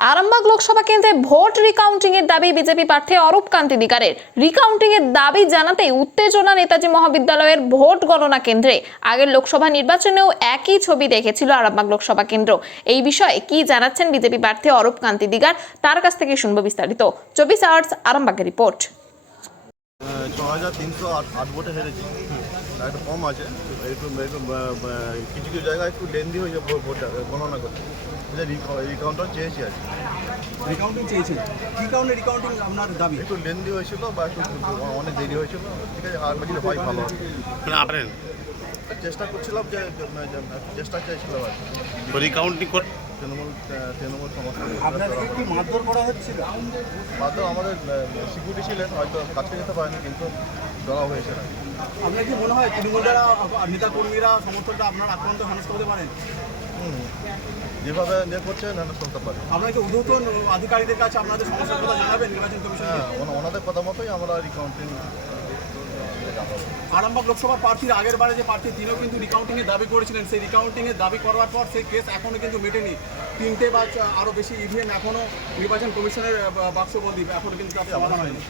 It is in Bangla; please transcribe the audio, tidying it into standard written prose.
আরামবাগ লোকসভা কেন্দ্রে ভোট রিকাউন্টিং এর দাবি বিজেপি প্রার্থী অরূপ কান্তি দিগারের। রিকাউন্টিং এর দাবি জানাতেই উত্তেজনা নেতাজি মহাবিদ্যালয়ের ভোট গণনা কেন্দ্রে। আগের লোকসভা নির্বাচনেও একই ছবি দেখেছিল আরামবাগ লোকসভা কেন্দ্র। এই বিষয়ে কি জানাচ্ছেন বিজেপি প্রার্থী অরূপ কান্তি দিগার, তার কাছ থেকে শুনবো বিস্তারিত। 24 আওয়ার্স আরামবাগের রিপোর্ট। 6308 ভোটে হেরেছি, একটু কম আছে, একটু কিছু কিছু জায়গায় একটু লেন্দি হয়েছে ভোটটা গণনা করতে, রিকাউন্টার চেয়েছি আর কি। রিকাউন্টিং চেয়েছেন, কী কারণে রিকাউন্টিং আপনার দাবি? একটু লেন্দি হয়েছিল বা একটু অনেক দেরি হয়েছিল, ঠিক আছে, আর বাকি হয় ভালো আর কি। চেষ্টা করছিলাম যে চেষ্টা চেয়েছিলাম আর কি। রিকাউন্টিং তৃণমূল সমস্যা আপনাদেরকে কি মারধর করা হচ্ছিল? মাত্র আমাদের সিকিউরিটি ছিলেন, হয়তো কাছে যেতে পারেনি, কিন্তু ধরা হয়েছে না। আপনার কি মনে হয় তৃণমূলেরা নেতা কর্মীরা সমর্থকরা আপনার আক্রান্ত হেনস্থা হতে পারেন? যেভাবে করছে হেনস্থা হতে পারে। আপনারা কি ঊর্ধ্বতন আধিকারিকদের কাছে আপনাদের সমস্যার কথা জানাবেন নির্বাচন কমিশন? হ্যাঁ, ওনাদের কথা মতোই আমরা রিকাউন্টিং। আরামবাগ লোকসভার প্রার্থীর আগের বারে যে প্রার্থী তিনিও কিন্তু রিকাউন্টিং এর দাবি করেছিলেন, সেই রিকাউন্টিং এর দাবি করার পর সেই কেস এখনো কিন্তু মেটেনি। 3টে বা আরও বেশি ইভিএম এখনো নির্বাচন কমিশনের বাক্সবন্দি, এখনো কিন্তু তার সমাধান হয়নি।